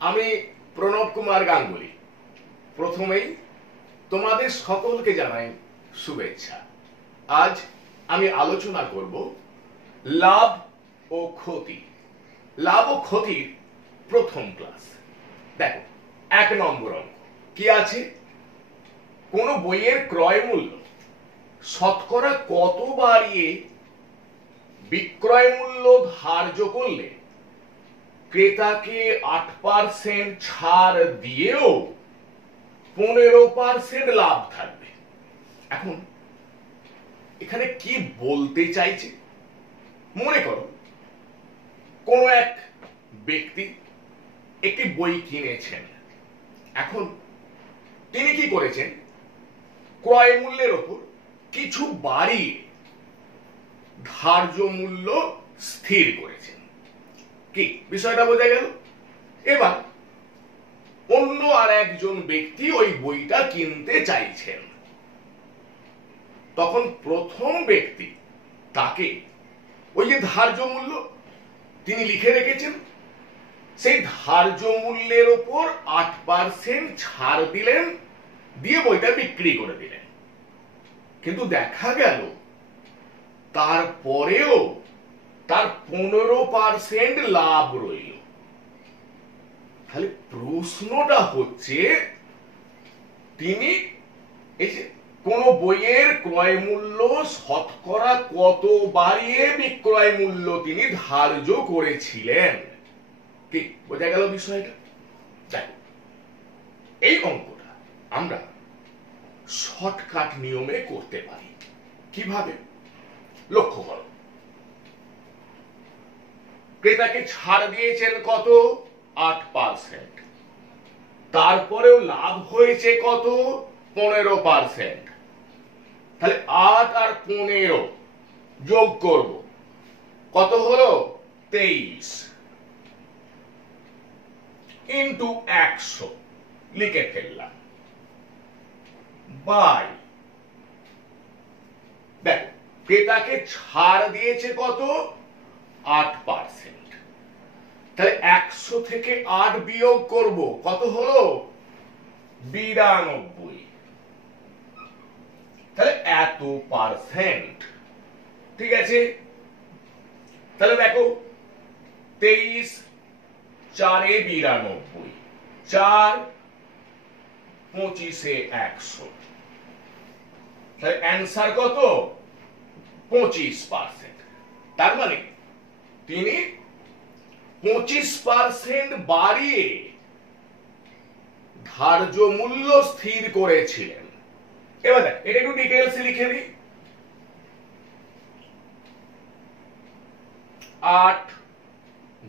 আমি প্রণব কুমার গাঙ্গুলি। প্রথমেই তোমাদের সকলকে জানাই শুভেচ্ছা। আজ আমি আলোচনা করব লাভ ও ক্ষতি। লাভ ও ক্ষতির প্রথম ক্লাস। দেখো, 1 নম্বর অঙ্ক কি আছে? কোন বইয়ের ক্রয় মূল্য শতকরা কত বাড়িয়ে বিক্রয় মূল্য ধার্য করলে ক্রেতাকে 8% ছাড় দিয়েও 15% লাভ থাকবে। এখন এখানে কি বলতে চাইছে? মনে করো কোন এক ব্যক্তি একটি বই কিনেছেন। এখন তিনি কি করেছেন? ক্রয় মূল্যের ওপর কিছু বাড়িয়ে ধার্য মূল্য স্থির করেছেন। কি বিষয়টা বোঝা গেল? এবার অন্য আর একজন ব্যক্তি ওই বইটা কিনতে চাইছেন। তখন প্রথম ব্যক্তি তাকে ওই যে ধার্য মূল্য তিনি লিখে রেখেছেন, সেই ধার্য মূল্যের ওপর 8% ছাড় দিলেন, দিয়ে বইটা বিক্রি করে দিলেন। কিন্তু দেখা গেল তারপরেও তার 15% লাভ রইল। তাহলে প্রশ্নটা হচ্ছে, তিনি এই যে কোন বইয়ের ক্রয় মূল্য শতকরা কত বাড়িয়ে বিক্রয় মূল্য তিনি ধার্য করেছিলেন। কি বোঝা গেল বিষয়টা? দেখো, এই অঙ্কটা আমরা শর্টকাট নিয়মে করতে পারি। কিভাবে? লক্ষ্য করো, ক্রেতাকে ছাড় দিয়েছেন কত? 8%। তারপরেও লাভ হয়েছে কত? 15%। তাহলে 8 আর 15 যোগ করব, কত হলো? 23 ইন্টু 100 লিখে ফেললাম, বাই। দেখো, ক্রেতাকে ছাড় দিয়েছে কত? 8%। তাহলে 100 থেকে 8 বিয়োগ করব, কত হলো? 92। তাহলে এত পার্সেন্ট। ঠিক আছে, তাহলে দেখো 23 4 92, 4 25 100। তাহলে অ্যান্সার কত? 25%। তার মানে তিনি 25% বাড়িয়ে ধার্য মূল্য স্থির করেছিলেন। এবার দেখ, এটা একটু ডিটেইলস লিখে দিই। 8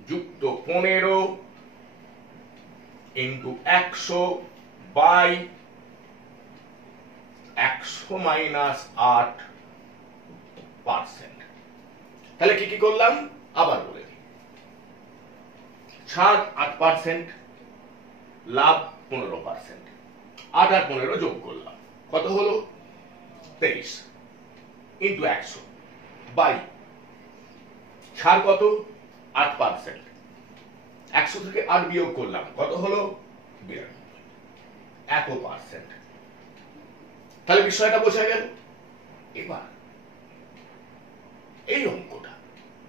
যুক্ত 15 ইন্টু 100 বাই 100 মাইনাস 8%। তাহলে কি কি করলাম আবার বলে দিই। ছাড় 8%, লাভ 15%, 8 আর 15 যোগ করলাম, কত হলো? 23 ইন্টু 100 বাই ছাড় কত? 8%, 100 থেকে 8 বিয়োগ করলাম, কত হলো? 92। এত পার্সেন্ট। তাহলে বিষয়টা বোঝা গেল। এবার এই অঙ্কটা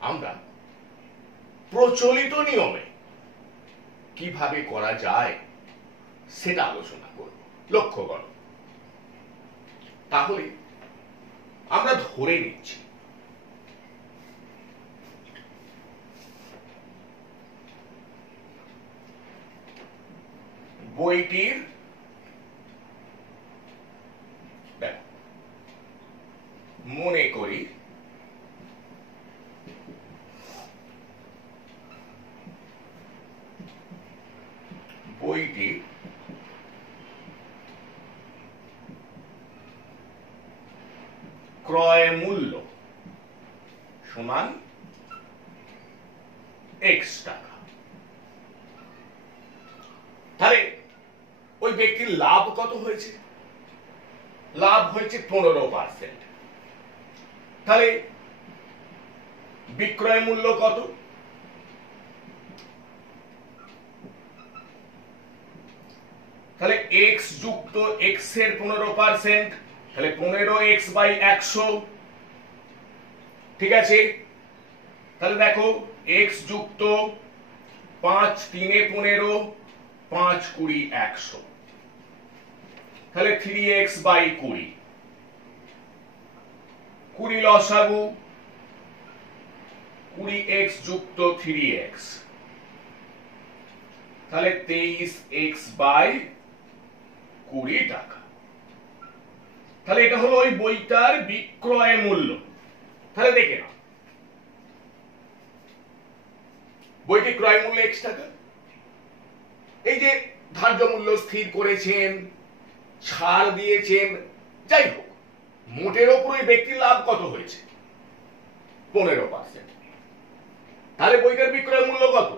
আমরা প্রচলিত নিয়মে কিভাবে করা যায় সেটা আলোচনা করব। লক্ষ্য করো, তাহলে আমরা ধরে নিচ্ছি বইটির মনে করি বইটির ক্রয় মূল্য সমান x টাকা। তাহলে ওই ব্যক্তির লাভ কত হয়েছে? লাভ হয়েছে 15%। তাহলে বিক্রয় মূল্য কত? এক্স যুক্ত এক্স এর 15%, তাহলে 15x/100। ঠিক আছে, তাহলে দেখো এক্স যুক্ত 5 3 এ 15, 5 20 100, তাহলে 3x/20, 20 লসাগু, 20x যুক্ত 3x, তাহলে 23x/20 টাকা। তাহলে এটা হলো ওই বইটার বিক্রয় মূল্য। তাহলে দেখে নাও, বইটি ক্রয় মূল্য x টাকা, এই যে ধার্য মূল্য স্থির করেছেন, ছাড় দিয়েছেন, যাই হোক মোটের ওপর ওই ব্যক্তির লাভ কত হয়েছে? 15%। তাহলে বইটার বিক্রয় মূল্য কত?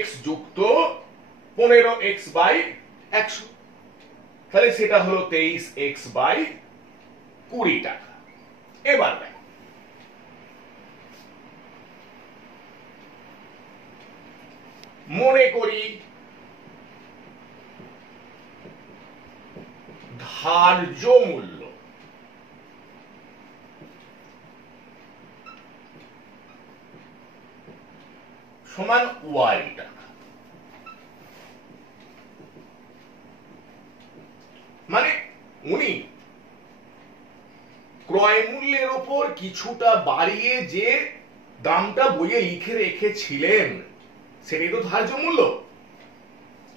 x যুক্ত 15x/100, তাহলে সেটা হলো 23x/20 টাকা। এবার দেখো মনে করি ধার্য মূল্য সমান y টাকা, মানে উনি ক্রয় মূল্যের ওপর কিছুটা বাড়িয়ে যে দামটা বইয়ে লিখে রেখেছিলেন সেটাই তো ধার্য মূল্য।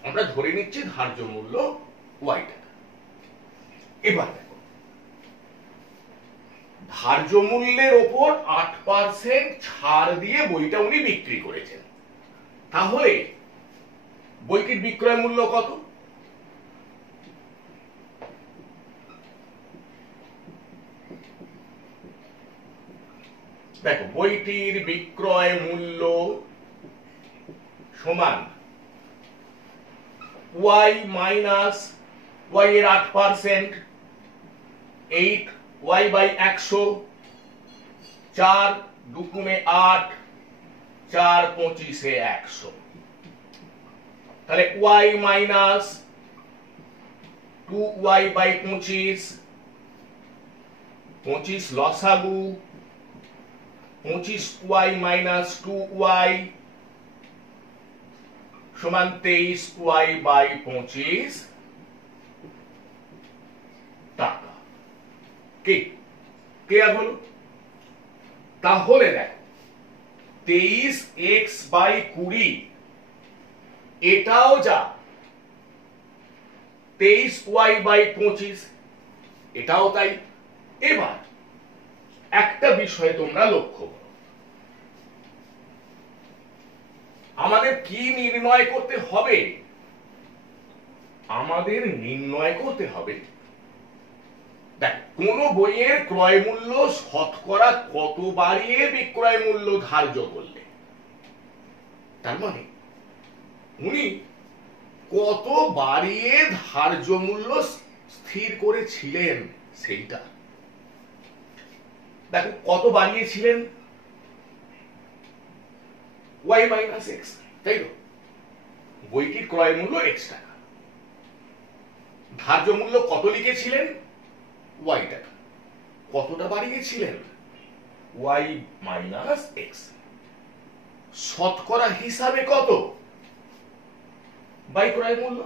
আমরা ধরে নিচ্ছি ধার্য মূল্য y টাকা। এবার দেখো ধার্য মূল্যের ওপর 8% ছাড় দিয়ে বইটা উনি বিক্রি করেছেন, তাহলে বইটির বিক্রয় মূল্য কত? দেখো বইটির বিক্রয় মূল্য সমান y মাইনাস y এর 8%, 8y/100, 4 2 8, 4 25 এ 100, তাহলে y মাইনাস 2y/25, 25 লসাগু, 25y মাইনাস 2y সমান 23y/25 টাকা। কি ক্লিয়ার হলো? তাহলে দেখো 23x/20 এটাও যা, 23y/25 এটাও তাই। এবার একটা বিষয় তোমরা লক্ষ্য করো, আমাদের কি নির্ণয় করতে হবে? আমাদের নির্ণয় করতে হবে দেখ কোন বইয়ের ক্রয় মূল্য শতকরা কত বাড়িয়ে বিক্রয় মূল্য ধার্য করলে, তার মানে উনি কত বাড়িয়ে ধার্য মূল্য স্থির করেছিলেন সেইটা। দেখো কত বাড়িয়েছিলেন? y মাইনাস x, তাই তো? বইটির ক্রয় মূল্য x টাকা, ধার্য মূল্য কত লিখেছিলেন? y টাকা। কতটা বাড়িয়েছিলেন? y minus x। শতকরা হিসাবে কত? বাই ক্রয় মূল্য।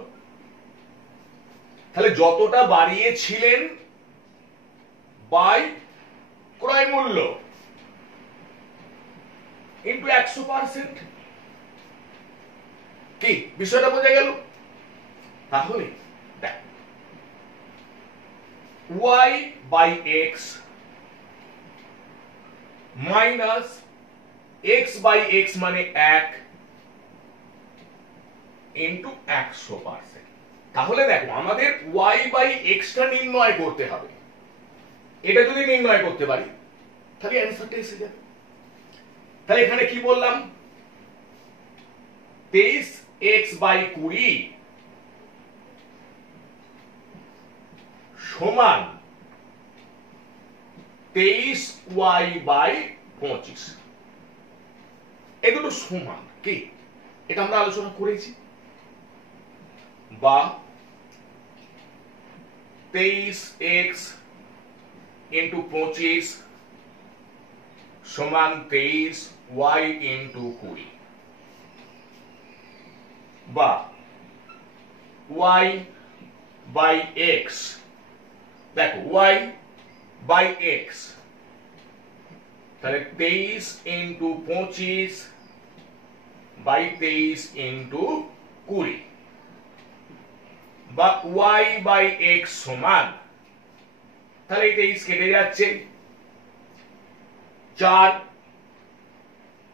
তাহলে যতটা বাড়িয়েছিলেন বাই ক্রয় মূল্য ইন্টু 100%। কি বিষয়টা বোঝা গেল? তাহলে দেখ y by x minus x by x মানে 1 ইন্টু 100%। তাহলে দেখো আমাদের y বাই x টা নির্ণয় করতে হবে। এটা যদি নির্ণয় করতে পারি তাহলে অ্যান্সারটা এসে যাবে। তাহলে এখানে কি বললাম? 23x/20 সমান 23y/25। এই দুটো সমান কি? এটা আমরা আলোচনা করেছি। বা 23x ইন্টু 25 সমান 23y ইন্টু 20, বা y বাই x, দেখো y বাই x, তাহলে 23 ইন্টু 25 বাই 23 ইন্টু 20, বা y বাই x সমান, তাহলে এই 23 কেটে যাচ্ছে, 4,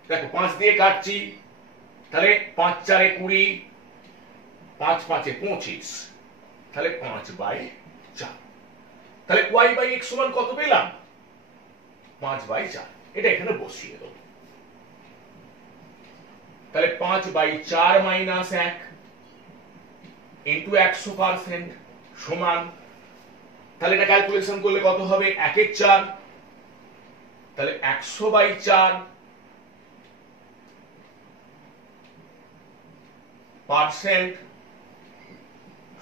দেখো 5 দিয়ে কাটছি, তাহলে 5 4 20, 5 5 25, তাহলে 5 বাই 4, তাহলে y বাই x সমান কত পেলাম? 5 বাই 4, এটা এখানে বসিয়ে দেবো, তাহলে 5 বাই 4 মাইনাস 1 ইন্টু 100% সমান, তাহলে এটা ক্যালকুলেশন করলে কত হবে? 1 এর 4, তাহলে 100 বাই 4 পার্সেন্ট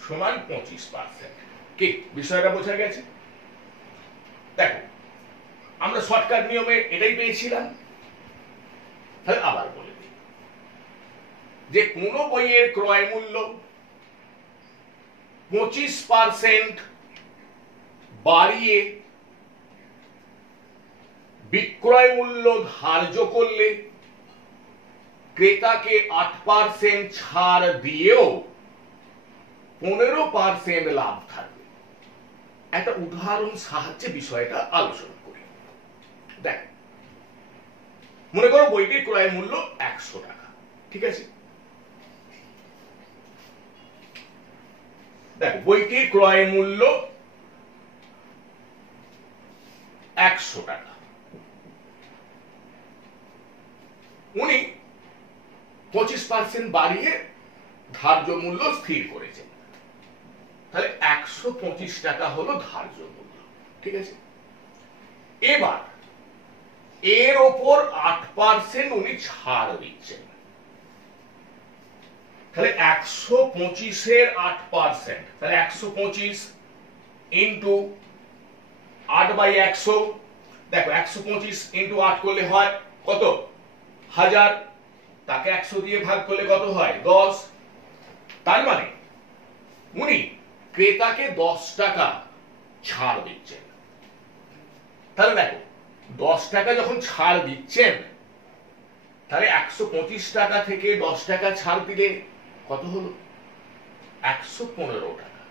সমান 25%। কি বিষয়টা বোঝা গেছে? দেখো আমরা শর্টকাট নিয়মে এটাই পেয়েছিলাম, তাহলে আবার বলে দিই যে কোন বইয়ের ক্রয় মূল্য 25% বাড়িয়ে বিক্রয় মূল্য ধার্য করলে ক্রেতাকে 8% ছাড় দিয়েও 15% লাভ থাকবে। একটা উদাহরণ সাহায্যে বিষয়টা আলোচনা করি। দেখ, মনে করো বইটির ক্রয় মূল্য 100 টাকা, ঠিক আছে? দেখো বইটির ক্রয় মূল্য 100 টাকা, উনি 25% বাড়িয়ে ধার্য মূল্য স্থির করেছেন, তাহলে 125 টাকা হলো ধার্য মূল্য, ঠিক আছে? এবার এর ওপর 8% উনি ছাড় দিচ্ছেন, তাহলে 125 এর 8%, তাহলে 125 ইন্টু 8 বাই 100, দেখো 125 ইন্টু 8 করলে হয় কত? 1000, তাকে 100 দিয়ে ভাগ করলে কত হয়? 10, তার মানে উনি ক্রেতাকে 10 টাকা ছাড় দিচ্ছেন। তাহলে দেখো 10 টাকা যখন ছাড় দিচ্ছেন, তাহলে 125 টাকা থেকে 10 টাকা ছাড় দিলে কত হলো? 115 টাকা।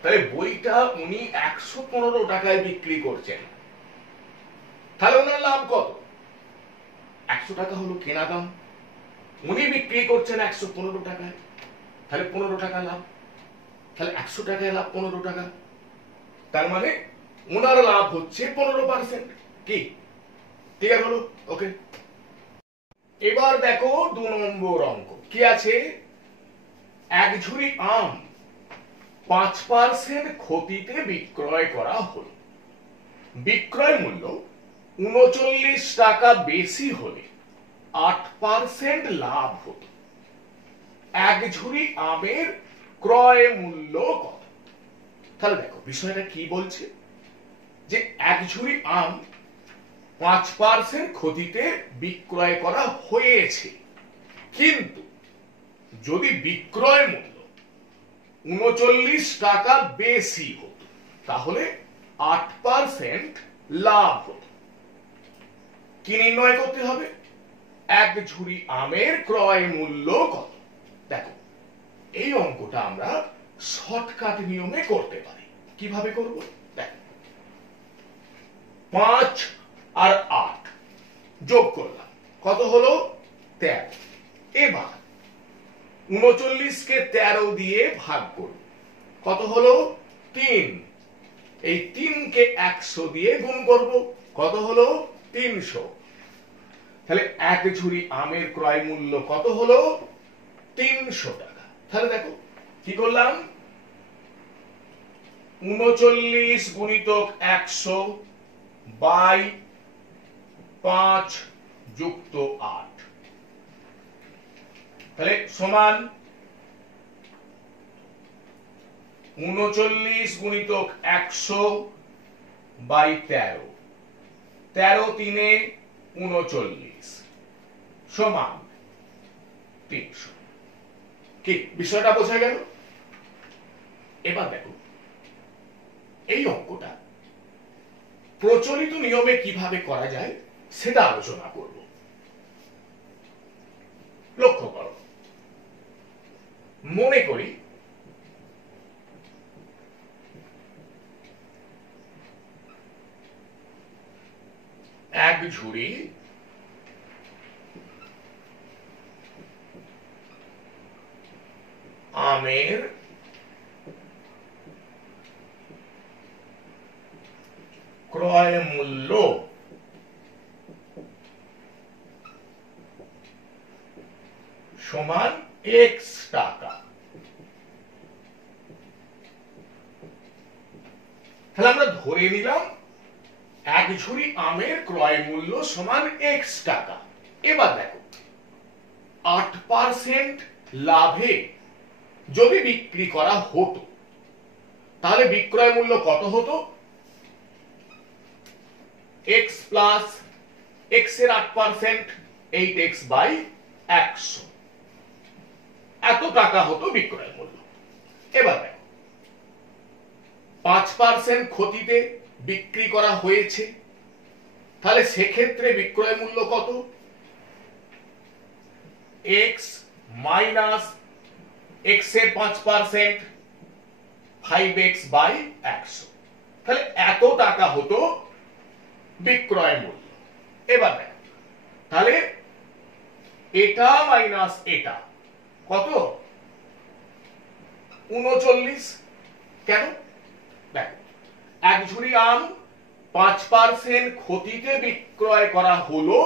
তাহলে বইটা উনি 115 টাকায় বিক্রি করছেন, তাহলে ওনার লাভ কত? 100 টাকা হলো কেনা দাম, উনি বিক্রি করছেন 115 টাকায়, তাহলে 15 টাকা লাভ, তাহলে 100 টাকায় লাভ 15 টাকা, তার মানে ওনার লাভ হচ্ছে 15%। কি ক্লিয়ার হলো? ওকে, এবার দেখো 2 নম্বর অঙ্ক কি আছে? এক ঝুড়ি আম 5% ক্ষতিতে বিক্রয় করা হলো, বিক্রয় মূল্য 39 টাকা বেশি হলে 8% লাভ হতো, এক ঝুড়ি আমের ক্রয় মূল্য কত? তাহলে দেখো বিষয়টা কি বলছে, যে এক ঝুড়ি আম 5% ক্ষতিতে বিক্রয় করা হয়েছে, কিন্তু যদি বিক্রয় মূল্য 39 টাকা বেশি হতো, তাহলে 8% লাভ হতো। কি নির্ণয় করতে হবে? এক ঝুড়ি আমের ক্রয় মূল্য কত? দেখো এই অঙ্কটা আমরা শর্টকাট নিয়মে করতে পারি। কিভাবে করব? দেখ, 5 আর 8 যোগ করলাম, কত হলো? 13। এবার 39 কে 13 দিয়ে ভাগ করব, কত হলো? 3। এই 3 কে 100 দিয়ে গুণ করব, কত হলো? 300। তাহলে এক ঝুড়ি আমের ক্রয় মূল্য কত হলো? 300 টাকা। তাহলে দেখো কি করলাম, 39 গুণিতক 100 বাই 5 যুক্ত 8, তাহলে সমান 39 গুণিতক 100 বাই 13, 13 তিনে 39 সমান 300। কি বিষয়টা বোঝা গেল? এবার দেখো এই অঙ্কটা প্রচলিত নিয়মে কিভাবে করা যায় সেটা আলোচনা করব। লক্ষ্য করো, মনে করি এক ঝুড়ি আমের ক্রয় মূল্য সমান x টাকা। তাহলে আমরা ধরে নিলাম এক ঝুড়ি আমের ক্রয় মূল্য সমান x টাকা। এবার দেখো 8% লাভে যদি বিক্রি করা হতো তাহলে বিক্রয় মূল্য কত হতো? x প্লাস x এর 8% 8x বাই 100, এত টাকা হতো বিক্রয় মূল্য। এবার দেখো 5% ক্ষতিতে বিক্রি করা হয়েছে, তাহলে সেক্ষেত্রে বিক্রয় মূল্য কত? x মাইনাস x এর 5% 5x বাই 100, তাহলে এত টাকা হতো বিক্রয় মূল্য। এবার দেখো তাহলে এটা মাইনাস এটা কত? 39। কেন? দেখো এক ঝুড়ি আম 5% ক্ষতিতে বিক্রয় করা হলো,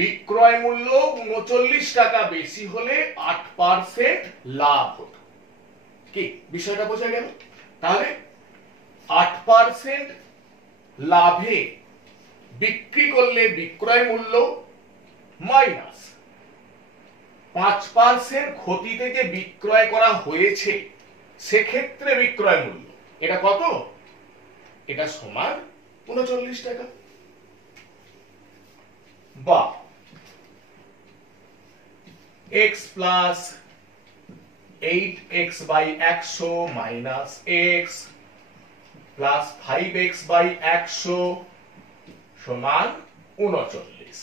বিক্রয় মূল্য 39 টাকা বেশি হলে 8% লাভ হতো। কি বিষয়টা বোঝা গেল? তাহলে 8% লাভে বিক্রি করলে বিক্রয় মূল্য মাইনাস 5% ক্ষতিতে যে বিক্রয় করা হয়েছে সেক্ষেত্রে বিক্রয় মূল্য, এটা কত? এটা সমান 39 টাকা। বা x plus 8x by 100 minus x plus 5x by 100 সমান 39।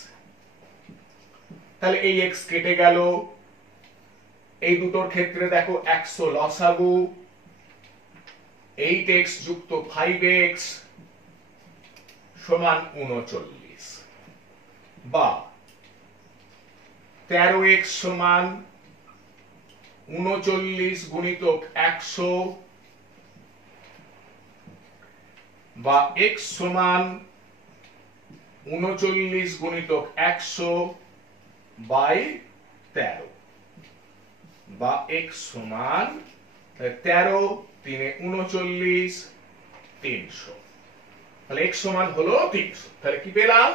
তাহলে এই x কেটে গেল, এই দুটোর ক্ষেত্রে দেখো 100 লসাগু, 8x যুক্ত 5x সমান 39। বা 13x সমান 39 গুণিতক 100 বা x সমান 39 গুণিতক 100 বাই 13 বা x সমান 13 তিনে 39 300। তাহলে x সমান হলো 300। তাহলে কি পেলাম?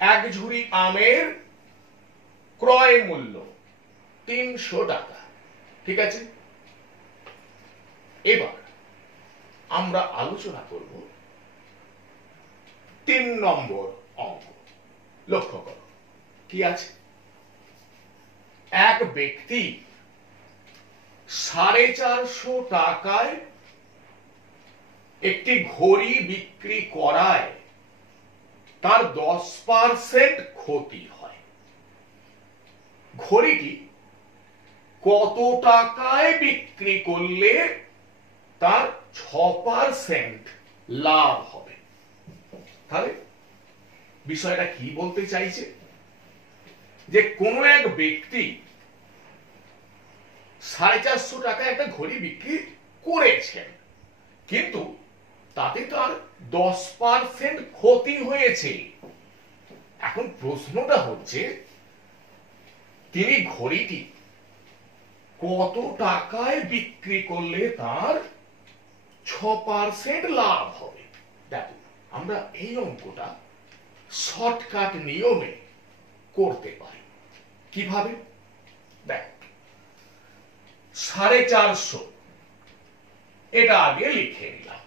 এক ঝুড়ি আমের ক্রয় মূল্য 300 টাকা। ঠিক আছে, এবার আমরা আলোচনা করব 3 নম্বর অঙ্ক। লক্ষ্য করো কি আছে? এক ব্যক্তি 450 টাকায় একটি ঘড়ি বিক্রি করায় তার 10% ক্ষতি হয়। ঘড়িটি কত টাকায় বিক্রি করলে তার 6% লাভ হবে? তাহলে বিষয়টা কি বলতে চাইছে? যে কোন এক ব্যক্তি 450 টাকায় একটা ঘড়ি বিক্রি করেছেন, কিন্তু তাতে তার 10% ক্ষতি হয়েছে। এখন প্রশ্নটা হচ্ছে তিনি ঘড়িটি কত টাকায় বিক্রি করলে তার 6% লাভ হবে। দেখো আমরা এই অঙ্কটা শর্টকাট নিয়মে করতে পারি। কিভাবে? দেখ 450 এটা আগে লিখে নিলাম,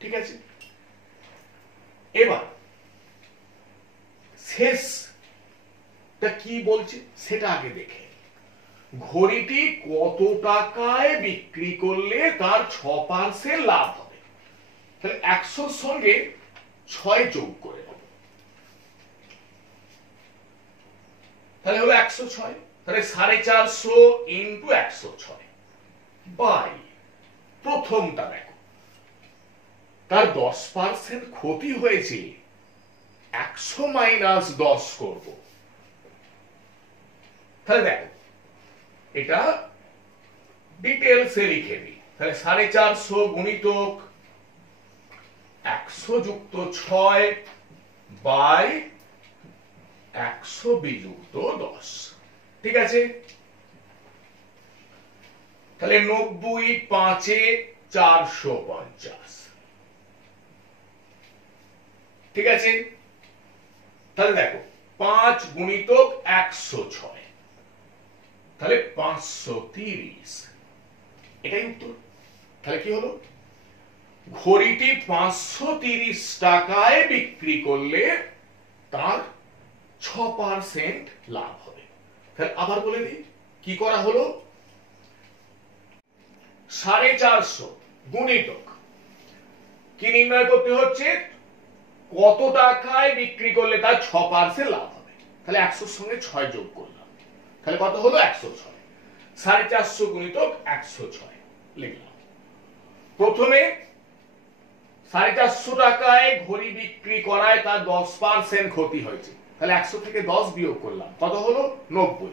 ঠিক আছে। এবার শেষটা কি বলছে সেটা আগে দেখে। ঘড়িটি কত টাকায় বিক্রি করলে তার 6% লাভ হবে? তাহলে 100 সঙ্গে 6 যোগ করে নেব, তাহলে হলো 106। তাহলে 450 ইন্টু 106 বাই প্রথমটা দেখো, তার 10% ক্ষতি হয়েছে, 100 মাইনাস 10 করব। তাহলে দেখো এটা ডিটেলসে লিখে দিই। তাহলে 450 গুণিতক 100 যুক্ত 6 বাই 100 বিযুক্ত 10, ঠিক আছে। তাহলে 90 5 450, ঠিক আছে। তাহলে দেখো 5 গুণিতক 106, তাহলে 530, এটাই উত্তর। তাহলে কি হলো, ঘড়িটি 530 টাকায় বিক্রি করলে তার 6% লাভ হবে। তাহলে আবার বলে দিই কি করা হলো, 450 গুণিতক কি নির্ণয় করতে হচ্ছে, কত টাকায় বিক্রি করলে তার 6% লাভ হবে। তাহলে 100 সঙ্গে 6 যোগ করলাম, তাহলে কত হলো 106। 450 গুণিতক 106 লিখলাম। প্রথমে 450 টাকায় ঘড়ি বিক্রি করায় তার 10% ক্ষতি হয়েছে, তাহলে 100 থেকে 10 বিয়োগ করলাম, কত হলো 90,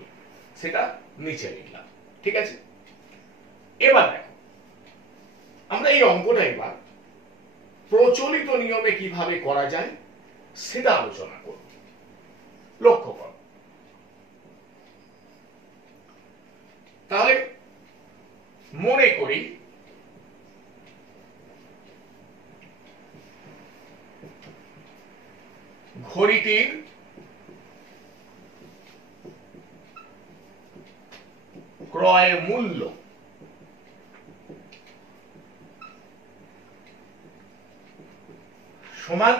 সেটা নিচে লিখলাম, ঠিক আছে। এবার দেখো আমরা এই অঙ্কটা এবার প্রচলিত নিয়মে কিভাবে করা যায় সেটা আলোচনা করব। লক্ষ্য করো, তাহলে মনে করি ঘড়িটির ক্রয় মূল্য সমান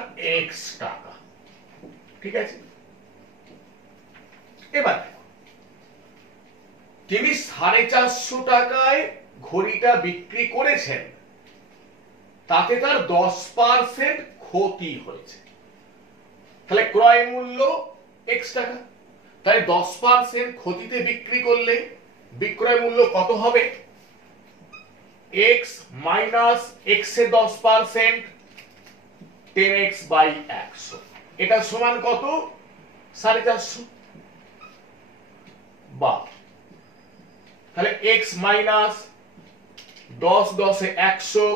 x টাকা, ঠিক আছে। এবার তিনি 450 টাকায় ঘড়িটা বিক্রি করেছেন, তাতে তার 10% ক্ষতি হয়েছে। তাহলে ক্রয় মূল্য x টাকা, তাই 10% ক্ষতিতে বিক্রি করলে বিক্রয় মূল্য কত হবে, x মাইনাস x এর 10%, 10x বাই 100, এটা সমান কত 450, বা তাহলে x মাইনাস 10 10 এ 100,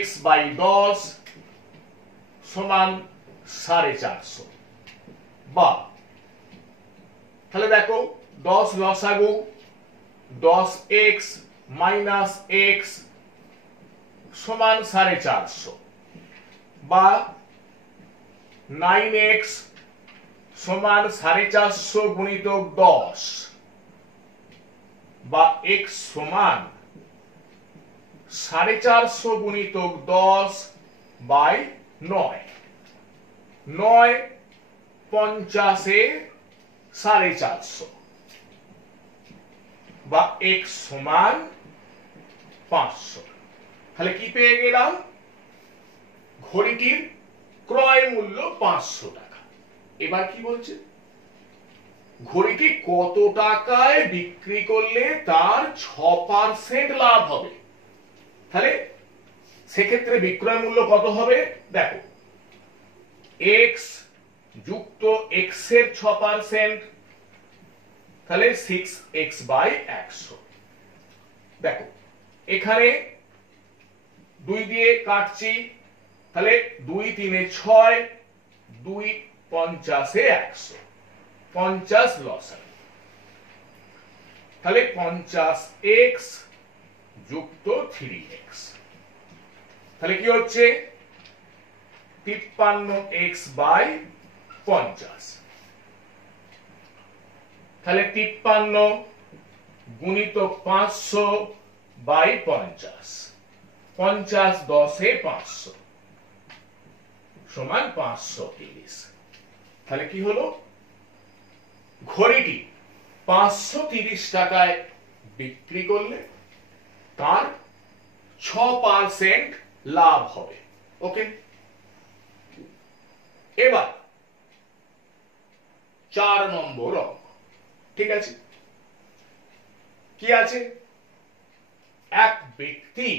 x বাই 10 সমান 450, বা তাহলে দেখো 10 লসাগু, 10x মাইনাস x সমান 450, বা 9x সমান 450 গুণিতক 10, বা x সমান 450 গুণিতক 10 বাই 9, 9 50 এ 450, বা x সমান 500। তাহলে কি পেয়ে গেলাম, ঘড়িটির ক্রয় মূল্য 500 টাকা। এবার কি বলছে, ঘড়িটি কত টাকায় বিক্রি করলে তার 6% লাভ হবে। তাহলে সেক্ষেত্রে বিক্রয় মূল্য কত হবে, দেখো x যুক্ত x এর 6%, তাহলে 6x বাই 100। দেখো এখানে 2 দিয়ে কাটছি, তাহলে 2 3 এ 6, 2 50 এ 100, 50 লসাগু, তাহলে 50x যুক্ত 3x, তাহলে কি হচ্ছে 53x বাই 50, তাহলে 53 গুণিতক 500 বাই 50, 50 10 500 সমান 530। তাহলে কি হলো, ঘড়িটি 530 টাকায় বিক্রি করলে তার 6% লাভ হবে। ওকে, এবার 4 নম্বর অঙ্ক। ঠিক আছে, কি আছে, এক ব্যক্তি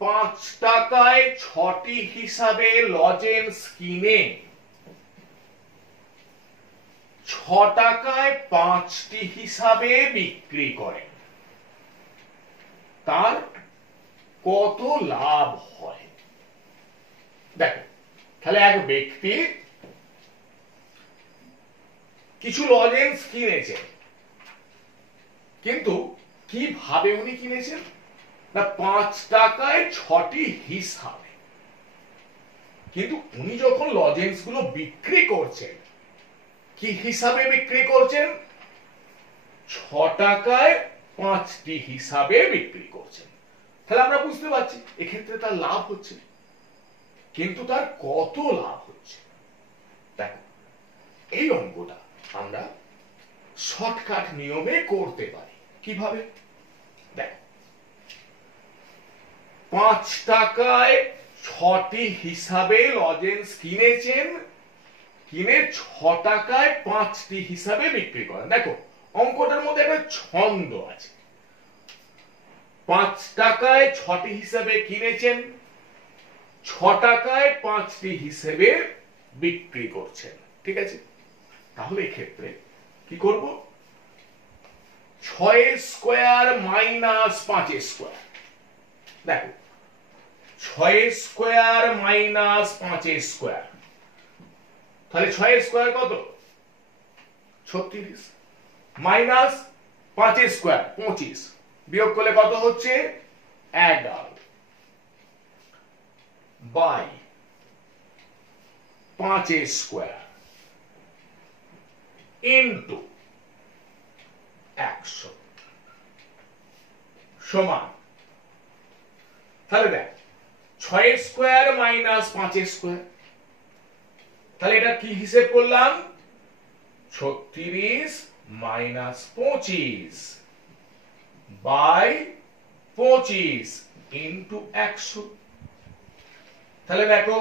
5 টাকায় 6টি হিসাবে লজেন্স কিনে 6 টাকায় 5টি হিসাবে বিক্রি করে, তার কত লাভ হয়? দেখো, তাহলে এক ব্যক্তি কিছু লজেন্স কিনেছেন, কিন্তু কিভাবে উনি কিনেছেন না 5 টাকায় 6টি হিসাবে, কিন্তু উনি যখন লজেন্স গুলো বিক্রি করছেন কি হিসাবে বিক্রি করছেন, 6 টাকায় 5টি হিসাবে বিক্রি করছেন। তাহলে আমরা বুঝতে পারছি এক্ষেত্রে তার লাভ হচ্ছে, কিন্তু তার কত লাভ হচ্ছে? দেখো, এই অঙ্কটা আমরা শর্টকাট নিয়মে করতে পারি। কিভাবে? দেখো, 5 টাকায় 6টি হিসাবে লজেন্স কিনেছেন, কিনে 6 টাকায় 5টি হিসাবে বিক্রি করেন। দেখো, অঙ্কটার মধ্যে একটা ছন্দ আছে। 5 টাকায় 6টি হিসাবে কিনেছেন, 6 টাকায় 5টি হিসেবে বিক্রি করছেন। ঠিক আছে, তাহলে এক্ষেত্রে কি করব, 6 স্কয়ার মাইনাস 5 স্কয়ার। দেখো, 6 স্কয়ার মাইনাস 5 স্কয়ার, তাহলে 6 স্কয়ার কত, 36, মাইনাস 5 স্কয়ার 25, বিয়োগ করলে কত হচ্ছে 11, বাই 5 স্কয়ার ইন্টু 100 সমান, তাহলে দেখ 6 স্কয়ার মাইনাস 5 স্কয়ার, তাহলে এটা কি হিসেব করলাম, 36 মাইনাস 25 বাই 25 ইন্টু 100। তাহলে দেখো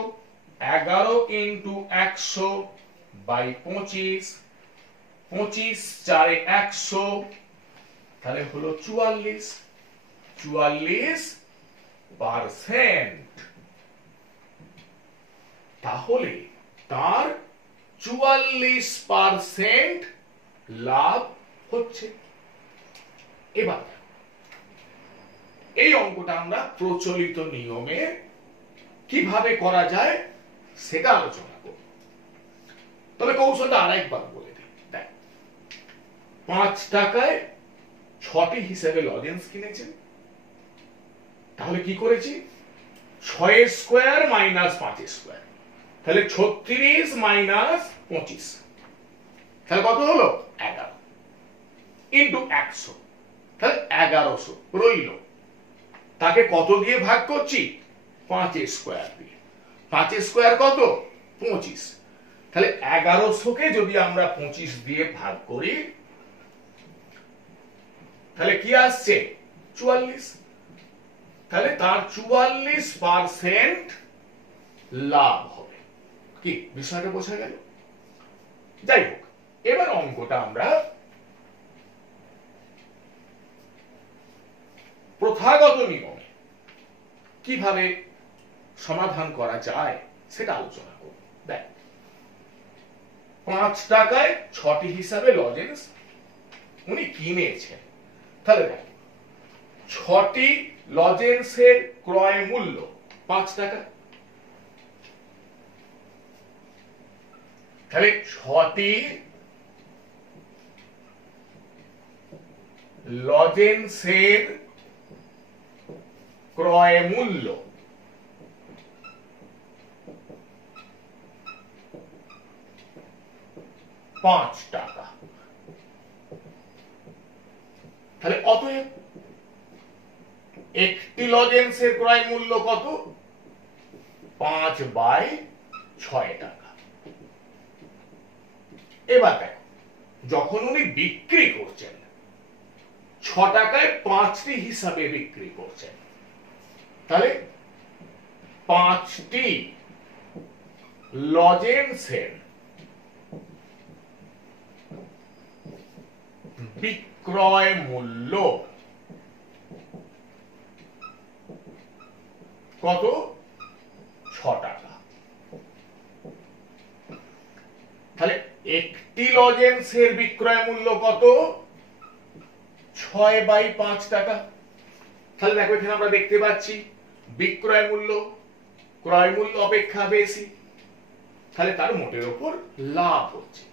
11 ইন্টু 100 বাই 25, 25 4 100, তাহলে হলো 44, 44%। তাহলে তার 44% লাভ হচ্ছে। এবার এই অঙ্কটা আমরা প্রচলিত নিয়মে কিভাবে করা যায় সেটা আলোচনা করব। তবে কৌশলটা আরেকবার বলে দিই। দেখ, 5 টাকায় 6টি হিসেবে লজেন্স কিনেছেন, তাহলে কি করেছি, 6 স্কয়ার মাইনাস 5 স্কয়ার, তাহলে 36 মাইনাস 25, তাহলে কত হলো 11 ইন্টু 100, তাহলে 1100 রইল। তাকে কত দিয়ে ভাগ করছি, 5 স্কয়ার দিয়ে। 5 স্কয়ার কত, 25, তাহলে 1100 যদি আমরা 25 দিয়ে ভাগ করি তাহলে কি আসছে 44, তাহলে তার 44% লাভ হবে। কি বিষয়টা বোঝা গেল? যাই হোক, এবার অঙ্কটা আমরা প্রথাগত নিয়মে কিভাবে সমাধান করা যায় সেটা আলোচনা করব। দেখ, 5 টাকায় 6টি হিসাবে লজেন্স উনি কিনেছেন, তাহলে দেখ 6টি লজেন্সের ক্রয় মূল্য 5 টাকা, তাহলে 6টি লজেন্সের ক্রয় মূল্য 5 টাকা। তাহলে অতএব একটি লজেন্সের ক্রয় মূল্য কত? 5/6 টাকা। এবার দেখো, যখন উনি বিক্রি করছেন 6 টাকায় 5টি হিসাবে বিক্রি করছেন, তাহলে 5টি লজেন্সের বিক্রয় মূল্য কত? 6 টাকা। তাহলে একটি লজেন্সের বিক্রয় মূল্য কত? 6/5 টাকা। তাহলে দেখো, এখানে আমরা দেখতে পাচ্ছি বিক্রয় মূল্য ক্রয় মূল্য অপেক্ষা বেশি, তাহলে তার মোটের উপর লাভ হচ্ছে।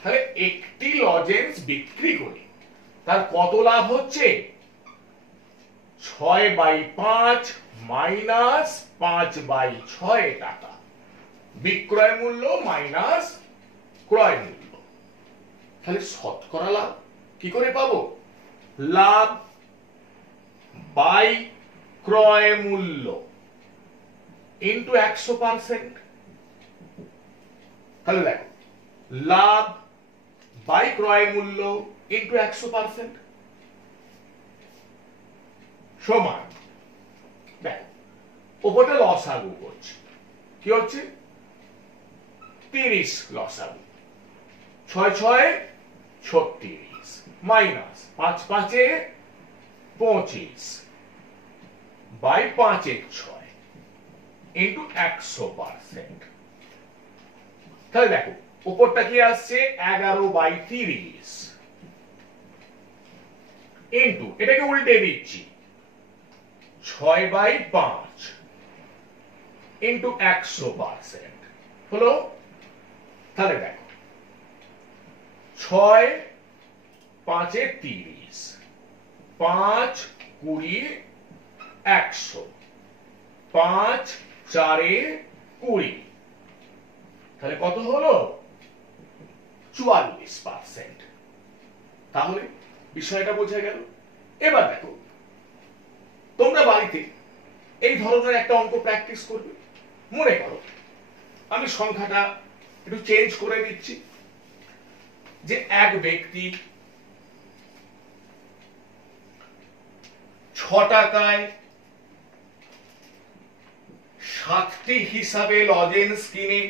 তাহলে একটি লজেন্স বিক্রি করে তার কত লাভ হচ্ছে? 6/5 মাইনাস 5/6 টাকা। বিক্রয় মূল্য মাইনাস ক্রয় মূল্য। তাহলে শতকরা লাভ কি করে পাবো? লাভ বাই ক্রয় মূল্য ইন্টু 100%। তাহলে দেখো, লাভ বাই ক্রয় মূল্য ইন্টু 100% সমান, দেখো ওপরটা লসাগু করছে, কি হচ্ছে? 30 লসাগু, 6 6 36 মাইনাস 5 5 25 বাই 5 6 ইন্টু 100%। তাহলে দেখো, উপরটা কি আসছে? 11/30 ইন্টু, এটাকে উল্টে দিচ্ছি, 6/5 ইন্টু 100% হলো। তাহলে দেখো, 6 5 30, 5 20 100, 5 4 20, তাহলে কত হলো? 44%। তাহলে বিষয়টা বোঝা গেল। এবার দেখো, তোমরা বাড়িতে এই ধরনের একটা অঙ্ক প্র্যাকটিস করবে। মনে করো, আমি সংখ্যাটা একটু চেঞ্জ করে দিচ্ছি, যে এক ব্যক্তি 6 টাকায় 7টি হিসাবে লজেন্স কিনে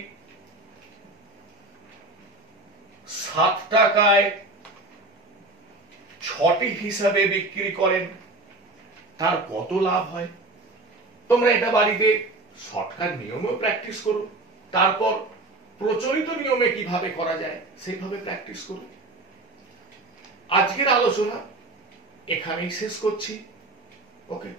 7 টাকায় 6টি হিসাবে বিক্রি করেন, তার কত লাভ হয়? তোমরা এটা বাড়িতে শর্টকাট নিয়মেও প্র্যাকটিস করো, তারপর প্রচলিত নিয়মে কিভাবে করা যায় সেইভাবে প্র্যাকটিস করো। আজকের আলোচনা এখানেই শেষ করছি। ওকে।